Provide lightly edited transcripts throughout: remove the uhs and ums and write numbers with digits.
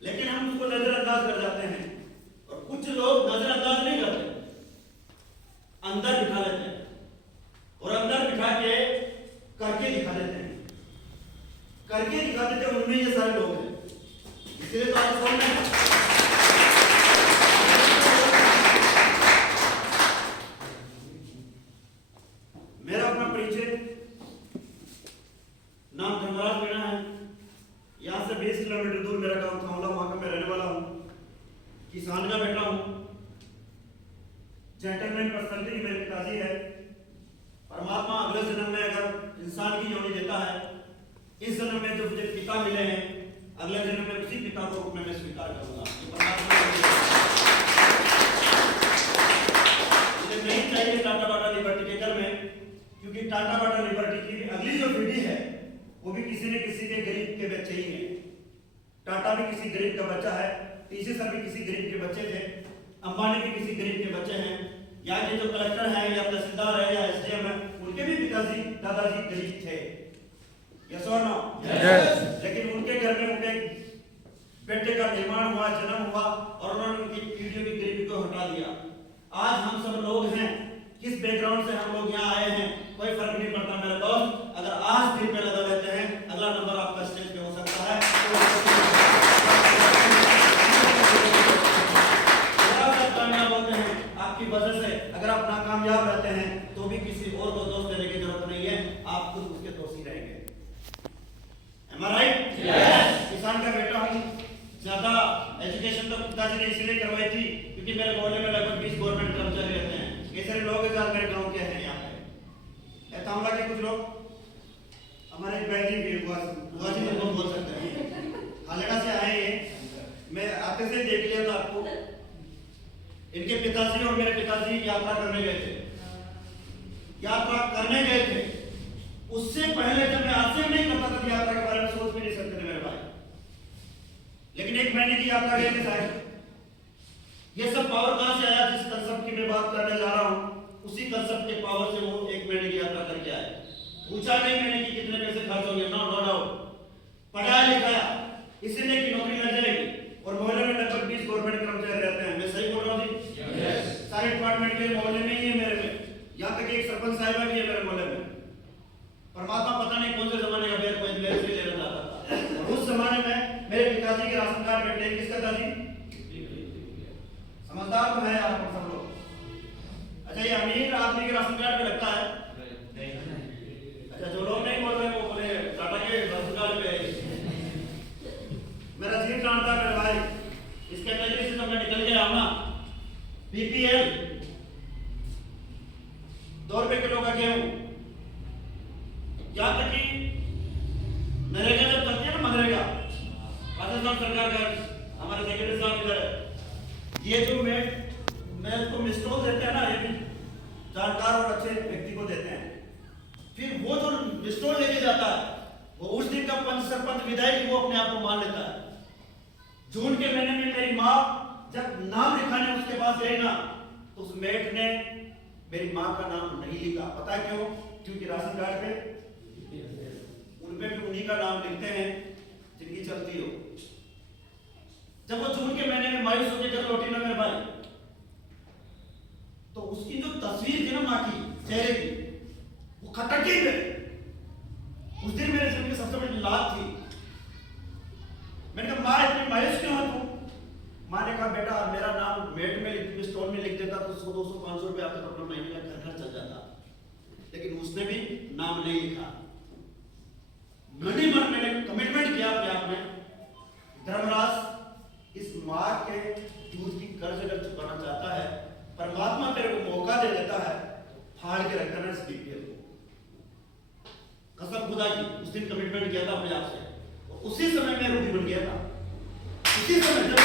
लेकिन हम उसको नजरअंदाज कर जाते हैं। और कुछ लोग नजरअंदाज नहीं करते, अंदर बिठा लेते हैं और अंदर बिठा के करके दिखा देते हैं, करके दिखा देते हैं। उनमें ये सारे लोग हैं। इसलिए तो आप समझ मेरा अपना परिचय, नाम धर्मराज मीणा है। यहाँ से 20 किलोमीटर दूर मेरा गांव थावला, वहां का मैं रहने वाला हूँ, किसान का बेटा हूँ। जेंटलमैन पर्सनैलिटी मेरे पिताजी है। परमात्मा अगले जन्म में अगर इंसान की योनि देता है, इस जन्म में जो मुझे पिता मिले हैं, अगले जन्म में उसी पिता को रूप में मैं स्वीकार करूंगा। मुझे नहीं चाहिए टाटा बाटा लिबर्टी के घर में, क्योंकि टाटा बाटा लिबर्टी की अगली जो पीढ़ी है वो भी किसी न किसी के गरीब के बच्चे ही हैं। टाटा भी किसी गरीब का बच्चा है, टीसी सर भी किसी गरीब के बच्चे थे, अंबानी भी किसी गरीब के बच्चे हैं, या ये जो कलेक्टर है या तहसीलदार है या एसडीएम है, उनके भी पिताजी दादाजी गरीब थे। यस और नो? यस। लेकिन उनके घर में उनके बेटे का निर्माण हुआ, जन्म हुआ और उन्होंने उनकी पीढ़ियों की गरीबी को हटा दिया। आज हम सब लोग हैं, किस बैकग्राउंड से हम लोग यहाँ आए हैं कोई फर्क नहीं पड़ता मेरे दोस्त। अगर आज दिल पे लगा लेते हैं, अगला नंबर आपका स्टेज पे हो सकता है। कामयाब होते हैं आपकी वजह से, अगर आप नाकामयाब रहते हैं तो भी किसी और को दोष देने की जरूरत नहीं है, आप खुद उसके दोषी रहेंगे। Am I right? Yes. किसान का बेटा हूँ। ज्यादा एजुकेशन तो पिताजी ने इसलिए करवाई थी क्योंकि मेरे मोहल्ले में लगभग 20 गवर्नमेंट कर्मचारी रहते हैं। ये सारे लोग मेरे गांव के हैं। यहाँ पे तामला के कुछ लोग, हमारे बैजी भी बुआ जी तो बोल सकते हैं, हालेड़ा से आए हैं। मैं आते से देख लिया था आपको। इनके पिताजी और मेरे पिताजी यात्रा करने गए थे। उससे पहले जब मैं आज से नहीं करता था यात्रा के बारे में सोच भी नहीं सकते थे मेरे भाई। लेकिन 1 महीने की यात्रा गए थे साहब। ये सब पावर कहां से आया? जिस कंसेप्ट की मैं बात करने जा रहा हूं, उसी कंसेप्ट के पावर से वो 1 महीने की यात्रा करके आए। पूछा नहीं मैंने कि कितने पैसे खर्च होंगे, नो डाउट। पढ़ाया लिखाया इसलिए कि नौकरी लग जाएगी। और मोहल्ले में लगभग 20 गवर्नमेंट कर्मचारी रहते हैं। मैं सही बोल रहा हूँ जी? यस। सारे डिपार्टमेंट के मोहल्ले में ही है मेरे में। यहाँ तक एक सरपंच साहिबा भी है मेरे मोहल्ले में। परमात्मा पता नहीं कौन से जमाने का बेर कोई मेरे से लेना चाहता था। और उस जमाने में मेरे पिताजी के राशन कार्ड बैठे। किसका दादी? समझदार तो है आप सब लोग। अच्छा, ये अमीर आदमी के राशन कार्ड पे लगता है? अच्छा, जो लोग नहीं बोल रहे वो बोले टाटा के राशन कार्ड पे। मेरा जीव जानता है मेरे भाई, इस कैटेगरी से जब मैं निकल के आऊँ ना, बीपीएल 2 रुपए किलो का गेहूं, यहाँ तक कि नरेगा जब चलती है ना, मनरेगा, राजस्थान सरकार का, हमारे सेक्रेटरी साहब इधर है। ये जो मैं उसको मिस्टोल देते हैं ना, ये भी जानकार और अच्छे व्यक्ति को देते हैं। फिर वो जो मिस्टोल लेके जाता है, वो उस दिन का पंच सरपंच विधायक वो अपने आप को मान लेता है। जून के महीने में मेरी माँ जब नाम लिखाने उसके पास गई ना, तो उस मेट ने मेरी माँ का नाम नहीं लिखा। पता है क्यों? क्योंकि राशन कार्ड पे उनपे भी उन्हीं का नाम लिखते हैं जिनकी चलती हो। जब वो जून के महीने में मायूस होकर घर लौटी ना मेरे भाई, तो उसकी जो तस्वीर थी ना माँ की चेहरे की, वो खटक गई मेरे। उस दिन मेरे जिंदगी सबसे बड़ी लात थी। मैंने कहा माँ इतनी मायूस क्यों है तू? माँ ने कहा बेटा मेरा नाम मेट में स्टोर में लिख देता तो 100, 200, 500 रुपये आप तक अपना महीने का खर्चा चल जाता। लेकिन उसने भी नाम नहीं लिखा। मैंने कमिटमेंट किया अपने आप में, धर्मराज इस माँ के दूध की कर्ज अगर चुकाना चाहता है, परमात्मा तेरे को मौका दे देता है, फाड़ के रखना है इस बीपीएल को। कसम खुदा की उस दिन कमिटमेंट किया था अपने आप से। उसी समय मैं रूबी बन गया था। उसी समय जब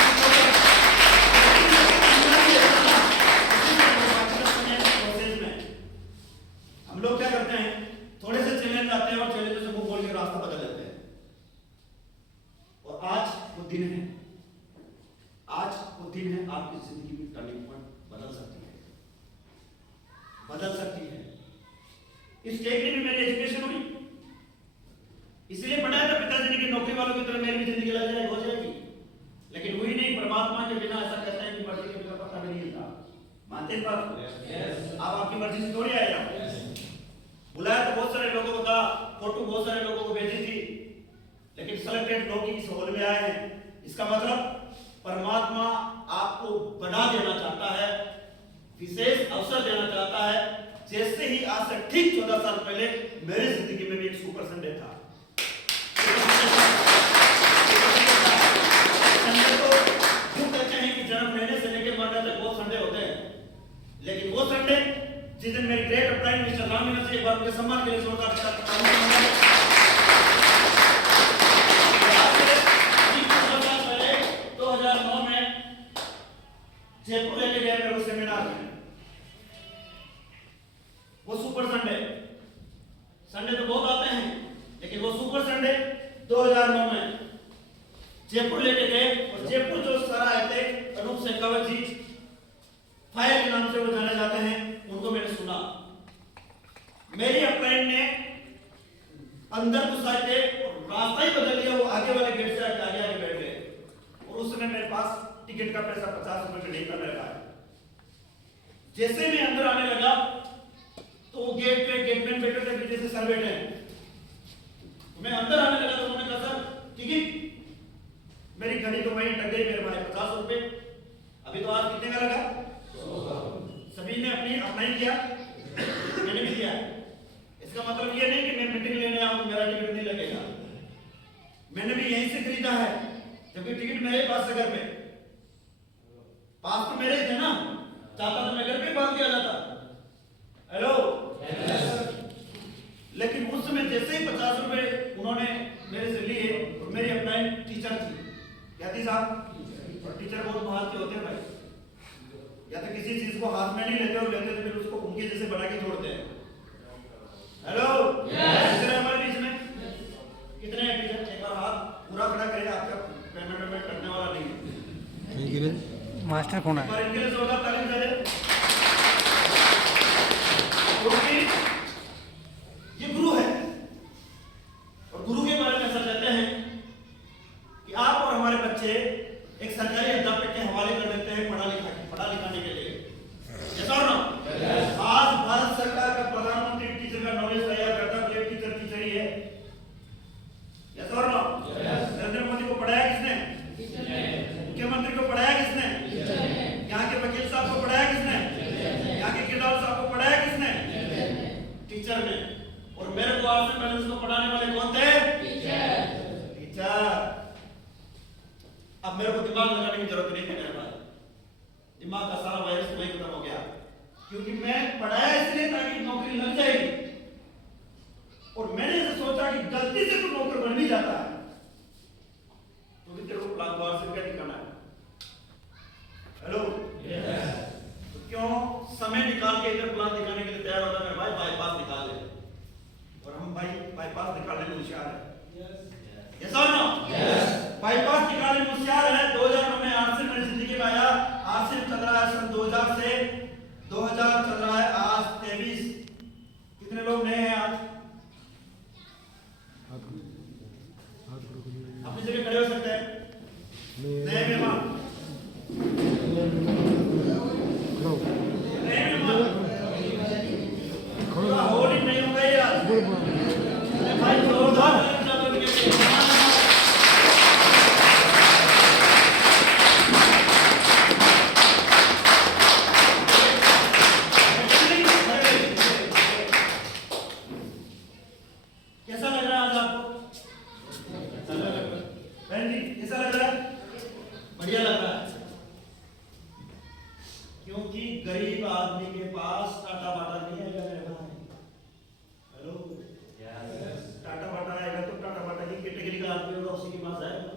हम लोग क्या करते हैं, थोड़े से चैलेंज आते हैं और चैलेंज से मुंह बोल के रास्ता बदल लेते हैं। और आज वो दिन है, आज वो दिन है आपकी जिंदगी में टर्निंग पॉइंट बदल सकती है, बदल सकती है। इस कैटेगरी में मेरी एजुकेशन हुई, इसलिए पढ़ाया था पिताजी ने कि नौकरी वालों की तरह मेरी भी जिंदगी लग जाएगी, हो जाएगी। परमात्मा के बिना ऐसा कहते हैं कि मर्जी के बिना पता भी नहीं हिलता। मानते हैं बात? आप आपकी मर्जी से थोड़ी आएगा। बुलाया तो बहुत सारे लोगों को था, फोटो बहुत सारे लोगों को भेजी थी, लेकिन सेलेक्टेड लोग ही इस हॉल में आए हैं। इसका मतलब परमात्मा आपको बना देना चाहता है, विशेष अवसर देना चाहता है। जैसे ही आज से ठीक 14 साल पहले मेरी जिंदगी में भी एक सुपर संडे था। संडे को क्यों कहते हैं कि जन्म लेने से लेकर मरने तक बहुत संडे होते हैं, लेकिन वो संडे जिस दिन मेरी great upline mister Ramvilas ji एक बार उनके सम्मान के लिए जोरदार तालियां 2009 में जयपुर लेके गए मेरे सेमिनार में। वो सुपर संडे, संडे तो बहुत आते हैं, लेकिन वो सुपर संडे 2009 में जयपुर लेके गए। और जयपुर जो सर आए थे अनूप शेखावत जी, फायर के नाम से वो जाने जाते हैं, उनको मैंने सुना। मेरी अपलाइन ने अंदर घुसाए थे और रास्ता ही बदल लिया। वो आगे वाले गेट से आगे आगे बैठ गए और उस समय मेरे पास टिकट का पैसा 50 रुपए नहीं था मेरे पास। जैसे मैं अंदर आने लगा तो गेट पे गेटमैन बैठे थे, पीछे से सर बैठे हैं। मैं अंदर आने लगा तो उन्होंने कहा सर टिकट। मेरी घड़ी तो वहीं टक गई मेरे भाई, 50 रुपए। अभी तो आज कितने का लगा? सभी ने अपनी अप्लाई किया, मैंने भी किया। इसका मतलब ये नहीं कि मैं मीटिंग लेने आऊं तो मेरा टिकट नहीं लगेगा। मैंने भी यहीं से खरीदा है, जबकि टिकट मेरे पास है घर पे। पास तो मेरे थे ना, चाहता तो मैं घर पे बांध दिया जाता। हेलो लेकिन उस समय जैसे ही 50 रुपए उन्होंने मेरे से लिए, और मेरी अपलाइन टीचर थी, क्या थी साहब? और टीचर बहुत महान के होते हैं भाई, या तो किसी चीज को हाथ में नहीं लेते और लेते तो फिर उसको उनके जैसे बना के जोड़ते हैं। हेलो टीचर हमारे बीच में कितने हैं टीचर? एक बार हाथ पूरा खड़ा करें, आपका पेमेंट करने वाला नहीं है। मास्टर कौन है? पर इनके लिए जोरदार तालियां दे दें। ये गुरु है, और गुरु के बारे में ऐसा कहते हैं कि आप और हमारे बच्चे एक सरकारी अध्यापक के हवाले कर देते हैं पढ़ा लिखाने के लिए। जैसा ना आज भारत सरकार का प्रधानमंत्री टीचर का नॉलेज तैयार करता है, टीचर ही है। जैसा ना नरेंद्र मोदी को पढ़ाया किसने? मुख्यमंत्री को पढ़ाया किसने? यहाँ के वकील साहब को पढ़ाया किसने? यहाँ के किरदार साहब को पढ़ाया किसने? टीचर ने। और मेरे को आज से पहले उसको पढ़ाने वाले कौन थे? टीचर। अब मेरे को दिमाग लगाने की जरूरत नहीं थी मेरे पास, दिमाग का सारा वायरस वही खत्म हो गया, क्योंकि मैं पढ़ाया इसलिए ताकि नौकरी लग जाएगी। और मैंने ऐसे सोचा कि गलती से तो नौकर बन भी जाता है तो तेरे को प्लान द्वार से क्या दिखाना है? हेलो तो क्यों समय निकाल के इधर प्लान दिखाने के लिए तैयार होता है? भाई बाईपास निकाल ले, और हम भाई बाईपास निकालने में होशियार है। यस और नो? बाईपास निकालने में होशियार है। 2009 में आरसीएम मेरी जिंदगी में आया। आरसीएम चल रहा है सन 2000 से 2000 चल रहा है, आज 23। कितने लोग नए हैं आज? अपनी जगह खड़े हो सकते हैं नए मेहमान। होली नहीं हो गई यार भाई, जोरदार कैसा लग रहा है आज आपको? बहन जी कैसा लग रहा है? बढ़िया लग रहा है, क्योंकि गरीब आदमी के पास टाटा बाटा नहीं है मेरे भाई। हेलो टाटा बाटा आएगा तो टाटा बाटा की कैटेगरी का आदमी होगा, उसी के पास आएगा।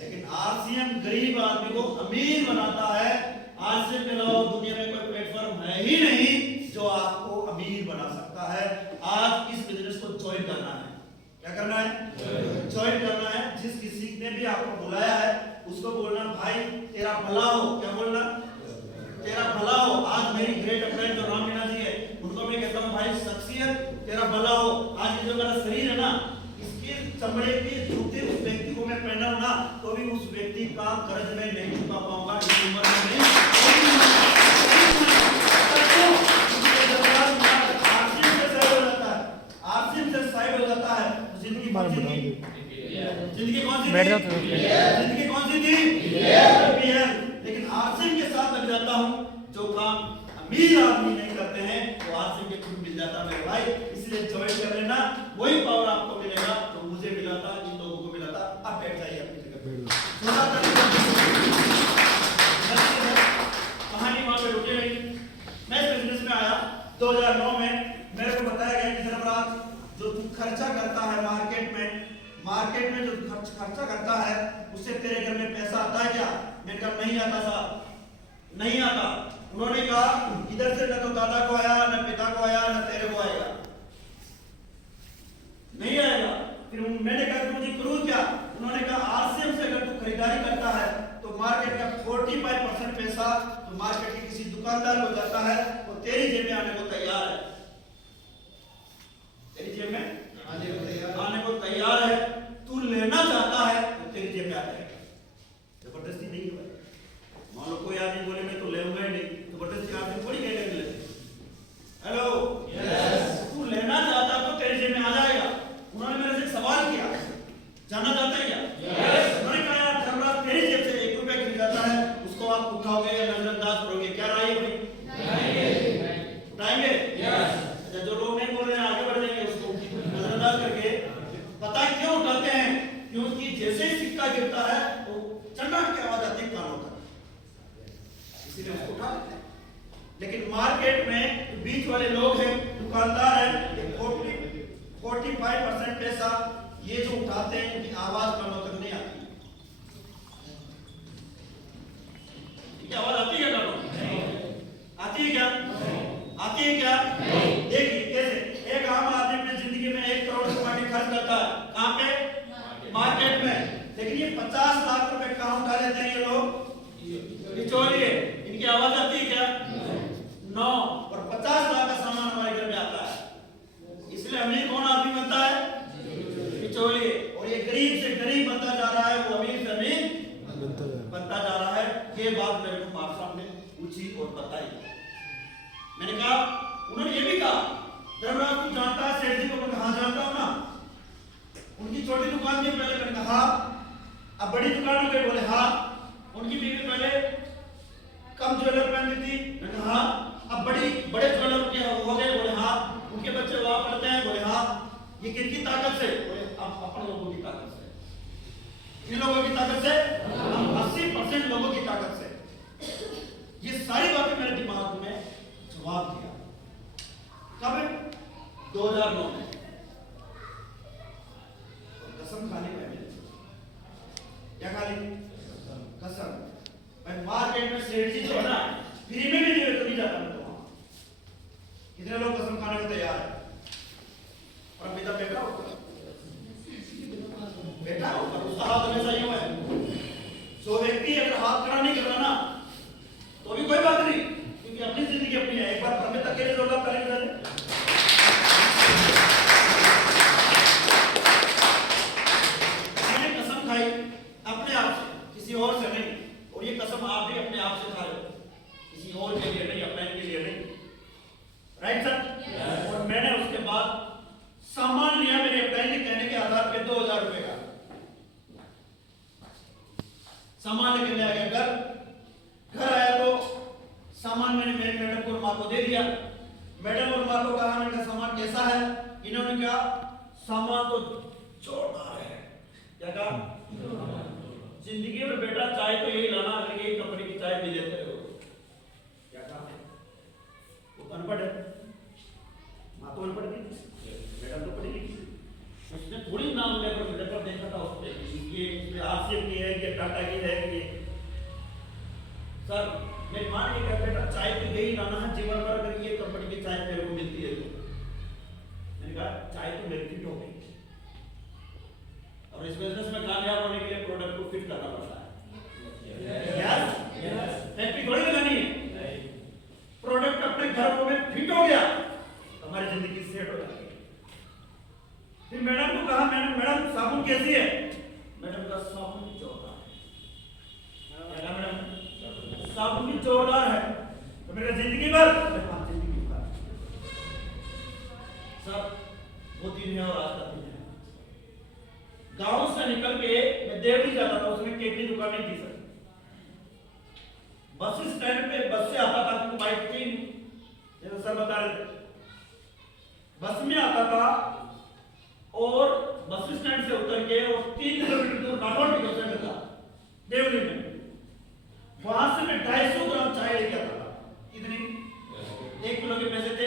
लेकिन आरसीएम गरीब आदमी को अमीर बनाता है। आरसीएम के अलावा दुनिया में कोई प्लेटफॉर्म है ही नहीं जो आपको अमीर बना सकता है। आज इस बिजनेस को ज्वाइन करना है। क्या करना है? ज्वाइन करना है। जिस किसी ने भी आपको बुलाया है उसको बोलना भाई तेरा भला हो। क्या बोलना? तेरा भला हो। आज मेरी ग्रेट अपलाइन जो रामविलास जी है उनको मैं कहता हूँ भाई शख्सियत तेरा भला हो। आज ये जो मेरा शरीर है ना, इसके चमड़े की जूते उस व्यक्ति को मैं पहना हूं ना, तो भी उस व्यक्ति जिंदगी का कर्ज में नहीं चुका पाऊंगा, इस उम्र में नहीं। आरसीएम से साइड हो जाता है तो जिंदगी कौन सी थी? जिंदगी कौन सी थी? जिंदगी कौन सी थी? लेकिन आरसीएम के साथ लग जाता हूं, जो काम अमीर आदमी नहीं करते हैं वो आरसीएम के थ्रू मिल जाता है मेरे भाई। इसलिए ज्वाइन कर लेना, वही पावर आपको मिलेगा तो मुझे मिला था, इन लोगों को मिला था। अब बैठ जाइए अपनी जगह पे। कहानी वहां पे रुके नहीं। मैं इस बिजनेस में आया 2009 में। मेरे को बताया गया कि सरफराज जो तू खर्चा करता है मार्केट में जो खर्चा करता है उससे तेरे घर में पैसा आता है क्या? मैंने कहा नहीं आता साहब, नहीं आता। उन्होंने कहा इधर से न तो दादा को आया, न पिता को आया, न तेरे को आएगा, नहीं आएगा। फिर मैंने कहा मुझे करूं क्या? उन्होंने कहा आरसीएम से अगर तू खरीदारी करता है तो मार्केट का 45% पैसा तो मार्केट के किसी दुकानदार को जाता है, वो तेरी जेब में आने को तैयार है, तेरी जेब में आने को तैयार है। तू लेना चाहता है तो तेरी जेब में आ जाएगा। जबरदस्ती नहीं है। मान लो कोई आदमी बोले मैं तो लेऊंगा ही नहीं, जबरदस्ती आदमी थोड़ी कहेगा ले। हेलो, तू लेना चाहता तो तेरी जेब में आ जाएगा। उन्होंने मेरे से सवाल किया, जानना चाहते हैं क्या? उन्होंने कहा यार धर्मराज तेरी जेब से 1 रुपया गिर जाता है, उसको आप उठाओगे या नजरअंदाज करोगे? क्या राय है भाई? उठाएंगे? अच्छा, जो लोग नहीं बोल रहे हैं आगे बढ़ जाएंगे, उसको नजरअंदाज करके। पता है क्यों उठाते हैं? क्योंकि जैसे ही सिक्का गिरता है तो चंडाट की आवाज आती है कानों तक, इसीलिए उसको उठा लेते हैं। लेकिन मार्केट में बीच वाले लोग हैं, दुकानदार हैं, 45% पैसा ये जो उठाते हैं इनकी आवाज कानों तक नहीं आती। क्या आवाज आती है कानों? आती है क्या? आती है क्या? देखिए कैसे एक आम आदमी अपनी जिंदगी में 1 करोड़ रुपए खर्च करता है, कहां पे? मार्केट में। लेकिन ये 50 लाख रुपए कहां उठा लेते हैं ये लोग? बिचौलिए। इनकी आवाज आती है क्या? नो। और 50 लाख का सामान हमारे घर में आता है। इसलिए अमीर कौन आदमी बनता है? बिचौलिए। और ये गरीब से गरीब बनता जा रहा है, वो अमीर से अमीर बनता जा रहा है। ये बात मेरे को माफ साहब ने पूछी और बताई। मैंने कहा, उन्होंने ये भी कहा धर्मराज तू जानता है सेठ जी को? मैं कहा जानता हूं ना, उनकी छोटी दुकान थी पहले। मैंने कहा अब बड़ी दुकान हो गई? बोले हाँ। उनकी बीवी पहले कम ज्वेलर पहनती थी? मैंने कहा अब बड़े ज्वेलर के हो गए? बोले हाँ। उनके बच्चे वहां पढ़ते हैं? बोले हाँ। ये किनकी ताकत से? बोले अब अपन लोगों की ताकत से। इन लोगों की ताकत से, 80% लोगों की ताकत से। ये सारी बातें मेरे दिमाग में जवाब दिया। कब? 2009 में। कसम खाने में क्या खा ली? कसम। मैं मार्केट में सेठ जी जो है ना फ्री में भी नहीं तो नहीं जाता मैं तो वहां। कितने लोग कसम खाने को तैयार है? और अभी तक बैठा होगा उसका हाथ हमेशा यूं है। जो व्यक्ति अगर हाथ खड़ा नहीं कर रहा ना तो भी कोई बात नहीं, क्योंकि अपनी जिंदगी अपनी है। एक बार पर तक के लिए जरूरत करेंगे। मैंने कसम खाई अपने आप से, किसी और से नहीं। और ये कसम आप भी अपने आप से खा रहे हो, किसी और के लिए नहीं, अपने के लिए नहीं। Right sir? और मैंने उसके बाद सामान लिया मेरे पहले कहने के आधार पे 2000 रुपए का सामान लेके आ गया। घर आया तो सामान मैंने मेरी मैडम को मां को दे दिया। मैडम और मां को कहा, मैंने कहा सामान कैसा है? इन्होंने कहा सामान तो जोरदार है। क्या कहा? जिंदगी में बेटा चाय तो यही लाना, अगर यही कंपनी की चाय पी लेते हो। क्या कहा? वो अनपढ़ है, मां तो अनपढ़ थी, मैडम तो पढ़ी लिखी। उसने थोड़ी नाम लेकर मेरे पर देखा था, उस पर ये आरसीएम की है, ये टाटा की है, ये सर मैं मान के कहा बेटा चाय तो यही लाना है जीवन भर, अगर ये कंपनी की चाय मेरे को मिलती है तो। मैंने कहा चाय तो मेरी फिट हो गई, और इस बिजनेस में कामयाब होने के लिए प्रोडक्ट को फिट करना पड़ता है। यस, फैक्ट्री थोड़ी लगानी है। प्रोडक्ट अपने घर में फिट हो गया, हमारी जिंदगी सेट हो जाती है। फिर मैडम को कहा, मैडम साबुन कैसी है? मैडम का साबुन जोरदार है। साबुन भी जोरदार है तो मेरा जिंदगी भर, जिंदगी भर सब वो दिन है और आज का दिन है। गांव से निकल के मैं देवरी जाता था, उसमें केक की दुकान नहीं थी सर। बस स्टैंड पे बस से आता था, क्योंकि बाइक थी जैसे सर बता रहे थे, बस में आता था और बस स्टैंड से उतर के और 3 किलोमीटर दूर काठौड़ की बस में था देवरी में। वहां से मैं 250 ग्राम चाय लेके आता था, इतनी 1 किलो के पैसे थे।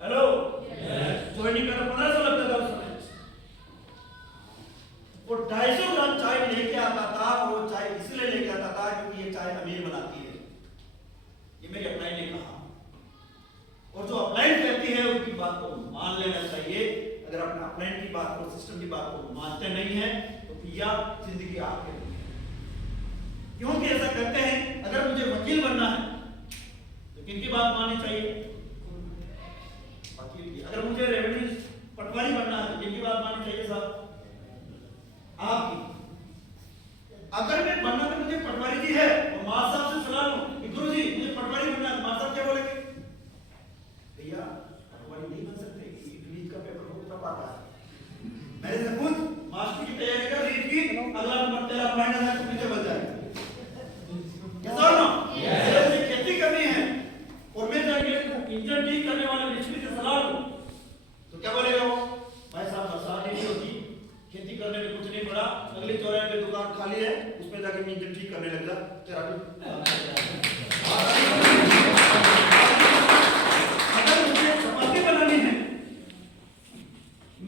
हेलो ज्वाइनिंग का 1500 लगता था उस समय। वो 250 ग्राम चाय लेके आता था, वो चाय इसलिए लेके आता था क्योंकि ये चाय अमीर बनाती है, ये मेरी अपलाइन ने कहा। और जो अपलाइन कहती है उनकी बात को मान लेना चाहिए। अगर अपने अपलाइन की बात को, सिस्टम की बात को मानते नहीं है तो भैया जिंदगी आपके लिए है। क्योंकि ऐसा कहते हैं अगर मुझे वकील बनना है तो किनकी बात माननी चाहिए? वकील की। अगर मुझे रेवेन्यू पटवारी बनना है तो किनकी बात माननी चाहिए साहब? आपकी। अगर मैं बनना तो मुझे पटवारी जी है तो मां साहब से सलाह लूं कि गुरुजी मुझे पटवारी बनना है, मां साहब क्या बोलेंगे? भैया पटवारी नहीं बन सकते, रीट का पेपर बहुत टफ आता है। मेरे से पूछ, मास्टर की तैयारी कर, रीट की अगला नंबर तेरा फाइनल है तो पीछे बच जाएगा। यस और नो? यस। खेती करनी है और मैं जाके इंजन ठीक करने वाले मिस्त्री से सलाह लूं तो क्या बोलेगा वो? भाई साहब बरसात नहीं होती, खेती करने में कुछ नहीं पड़ा, अगली चौराहे पे दुकान खाली है, उसमें जाके इंजन ठीक करने लग जा, तेरा भी। अगर मुझे चपाती बनानी है,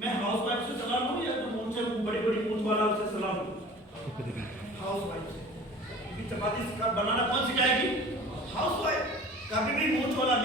मैं हाउस वाइफ से सलाह लूं या तो मुझसे बड़ी बड़ी मूंछ वाला उससे सलाह लूं? हाउस वाइफ से। क्योंकि चपाती बनाना कौन सिखाएगी? House wife. कभी भी मूंछ वाला